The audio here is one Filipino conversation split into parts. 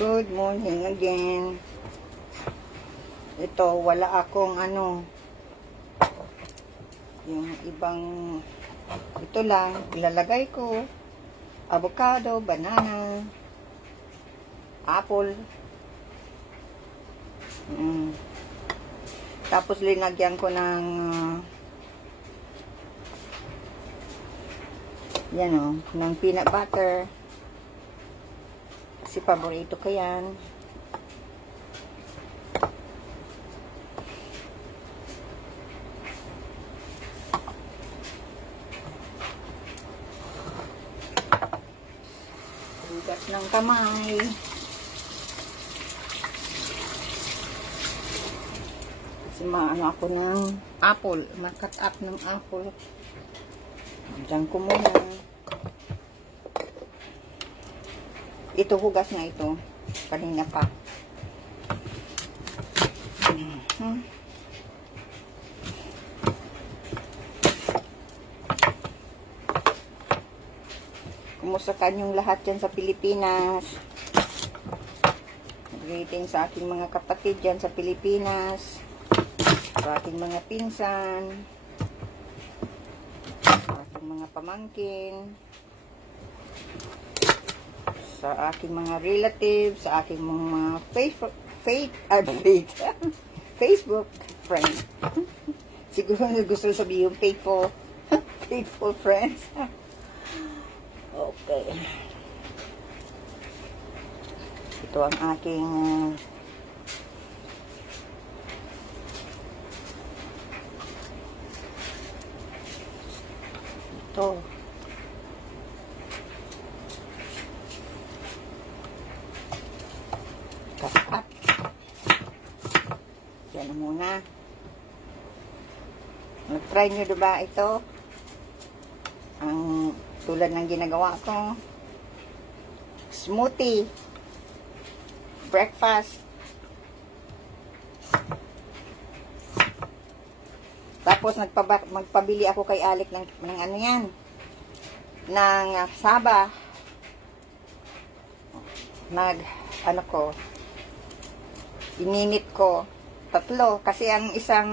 Good morning again. Ito, wala akong yung ibang, ito lang, ilalagay ko, avocado, banana, apple, tapos linagyan ko ng, ng peanut butter, kasi paborito ko yan. Hugas ng kamay. Kasi maano ako ng apple. Makat up ng apple. Diyan ko muna. Ito, hugas na ito. Kanina pa. Kumusta kanyong lahat dyan sa Pilipinas? Greetings sa aking mga kapatid dyan sa Pilipinas. Sa aking mga pinsan. Sa aking mga pamangkin. Sa aking mga relatives, sa aking mga Facebook friends. Siguro gusto sabihin faithful friends. Okay. Ito ang aking ito. Up. Yan na muna. Nag-try nyo diba ito? Ang tulad ng ginagawa ko. Smoothie. Breakfast. Tapos magpabili ako kay Alec ng ano yan. Ng saba. Ininit ko 3 kasi ang isang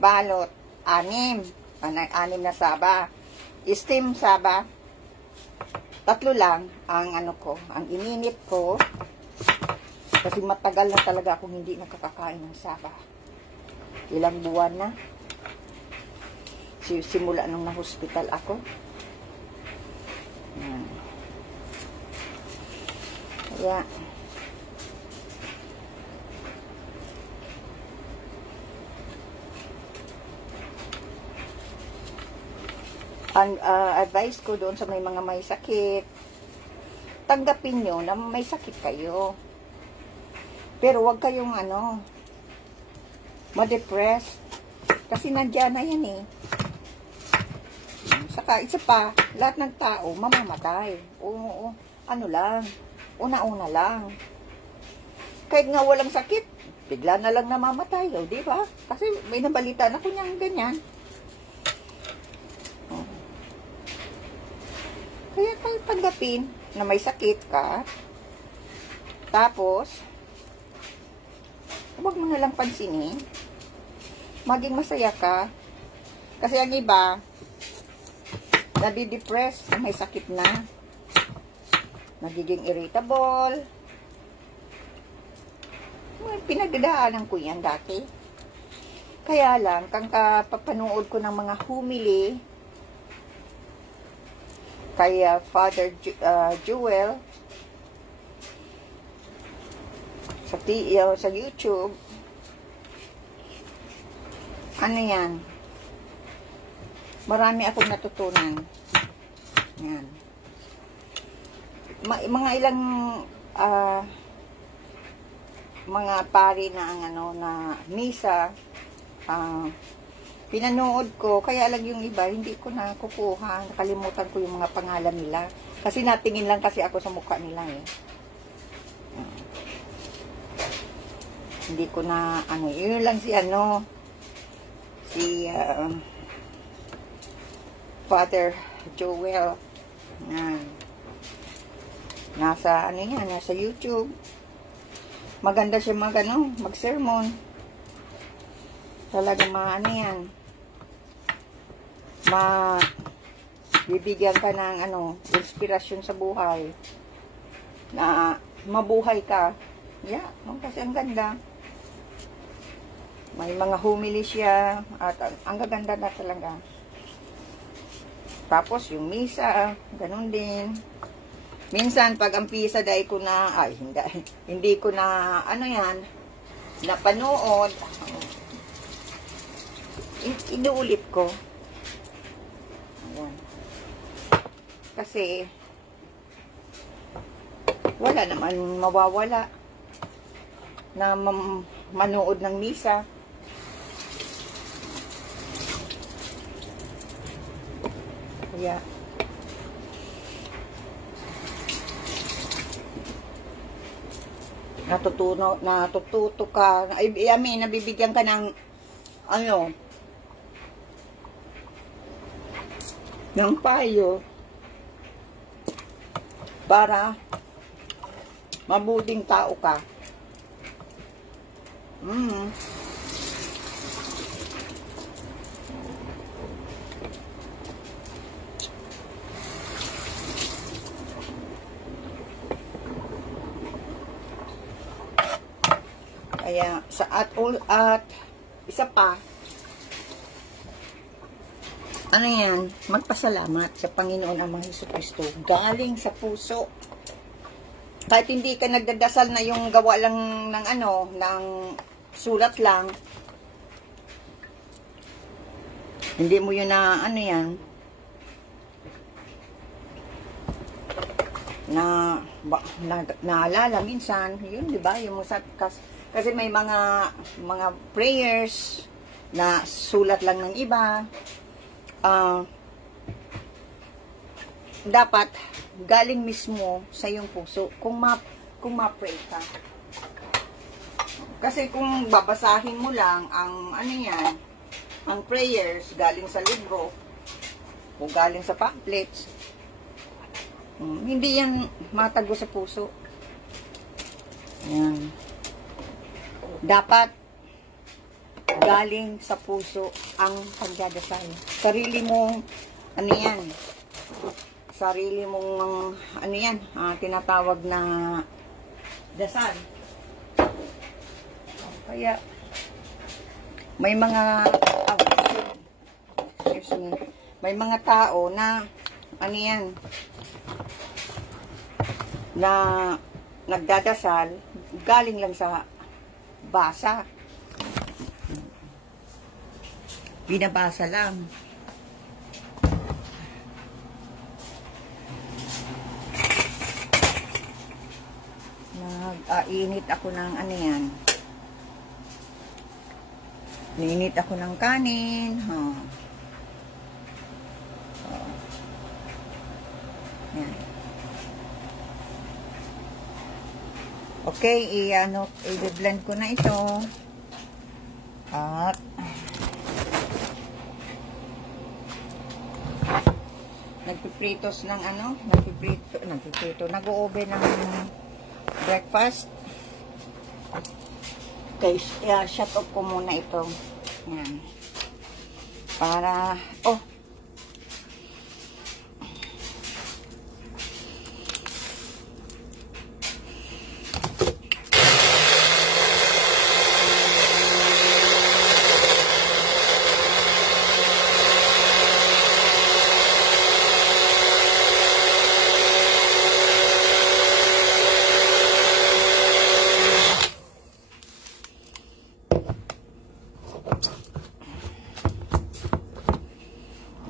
balot 6 na saba. Steam saba 3 lang ang ang ininit ko kasi matagal na talaga akong hindi nakakakain ng saba. Ilang buwan na simula nung na-hospital ako. Kaya ang advice ko doon sa may mga may sakit, tanggapin nyo na may sakit kayo. Pero wag kayong ma-depress. Kasi nandiyan na yan eh. Saka isa pa, lahat ng tao mamamatay. Oo, una-una lang. Kahit nga walang sakit, bigla na lang namamatay. O, di ba? Kasi may nabalita na ko niyang ganyan. Kaya tayo tanggapin na may sakit ka. Tapos, huwag mo na lang pansinin. Maging masaya ka. Kasi ang iba, nadidepress, may sakit na. Nagiging irritable. Pinagdadaanan ko yan dati. Kaya lang, kang kapapanood ko ng mga humili, kay Father Jewel sa YouTube, yan, marami akong natutunan. Yan, mga ilang mga pari na na misa pinanood ko, kaya lang yung iba, hindi ko na kukuha. Nakalimutan ko yung mga pangalan nila. Kasi natingin lang kasi ako sa mukha nila eh. Hindi ko na, yun lang si Father Joel. Nasa, ano yan, nasa YouTube. Maganda siya mag-sermon. Talaga ano yan. Bibigyan ka ng, inspirasyon sa buhay. Na, mabuhay ka. Yeah, kasi ang ganda. May mga homily siya. At ang gaganda na talaga. Tapos, yung misa, ganun din. Minsan, pag ang pisa, hindi ko na, napanood. Inuulit ko. Ayan. Kasi, wala naman mawawala na manood ng misa. Kaya, natututo ka, nabibigyan ka ng, ng payo para mabuting tao ka. Kaya at isa pa, magpasalamat sa Panginoon Amang Jesucristo galing sa puso. Kahit hindi ka nagdadasal na yung gawa lang ng sulat lang, hindi mo yun naalala minsan, yun, di ba? Yung kasi may mga prayers na sulat lang ng iba. Dapat galing mismo sa iyong puso kung ma-pray ka. Kasi kung babasahin mo lang ang ang prayers galing sa libro o galing sa pamphlets, hindi yan matago sa puso. Yan. Dapat galing sa puso ang pagdadasal. Sarili mong tinatawag na dasal. Kaya may mga tao na na nagdadasal galing lang sa basa. Binabasa lang. Nag-init ako ng Ninit ako ng kanin. Yan. Okay, i-blend ko na ito. At nagpipritos ng nag-o-oven ng breakfast. Okay, shut off ko muna ito. Yan. Para,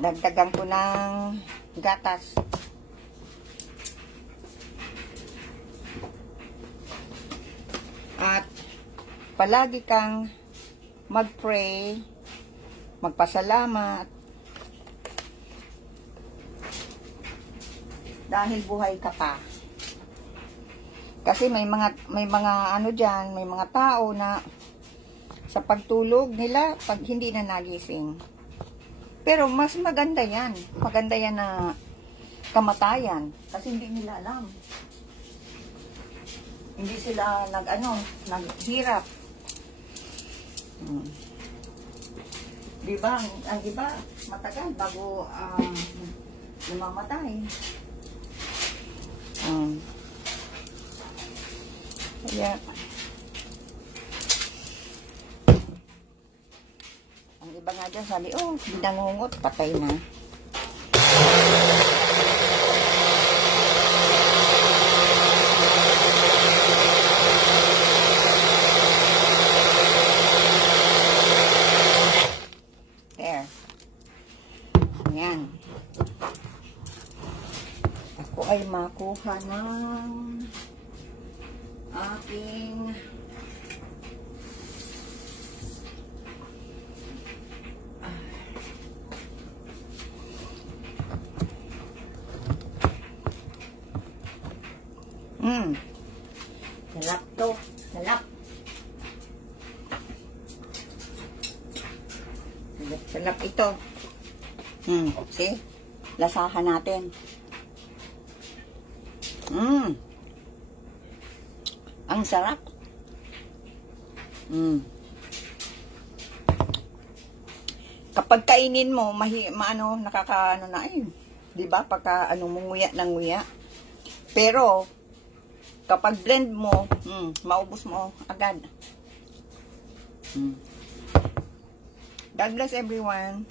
dagdagan ko ng gatas. At palagi kang mag-pray, magpasalamat, dahil buhay ka pa. Kasi may mga diyan, may mga tao na sa pagtulog nila, pag hindi na nagising. Pero mas maganda yan. Maganda yan na kamatayan. Kasi hindi nila alam. Hindi sila naghirap. Di ba? Ang iba, matagal bago namamatay. Kaya, ang iba nga dyan sabi, oh, binangungot, patay na. There. Ayan. Ako ay makuha ng aking salap to. Salap. Salap ito. See? Lasahan natin. Ang sarap. Kapag kainin mo, nakakaano na eh. 'Di ba? Pagka munguya ng nguya. Pero kapag blend mo, maubos mo agad. God bless everyone.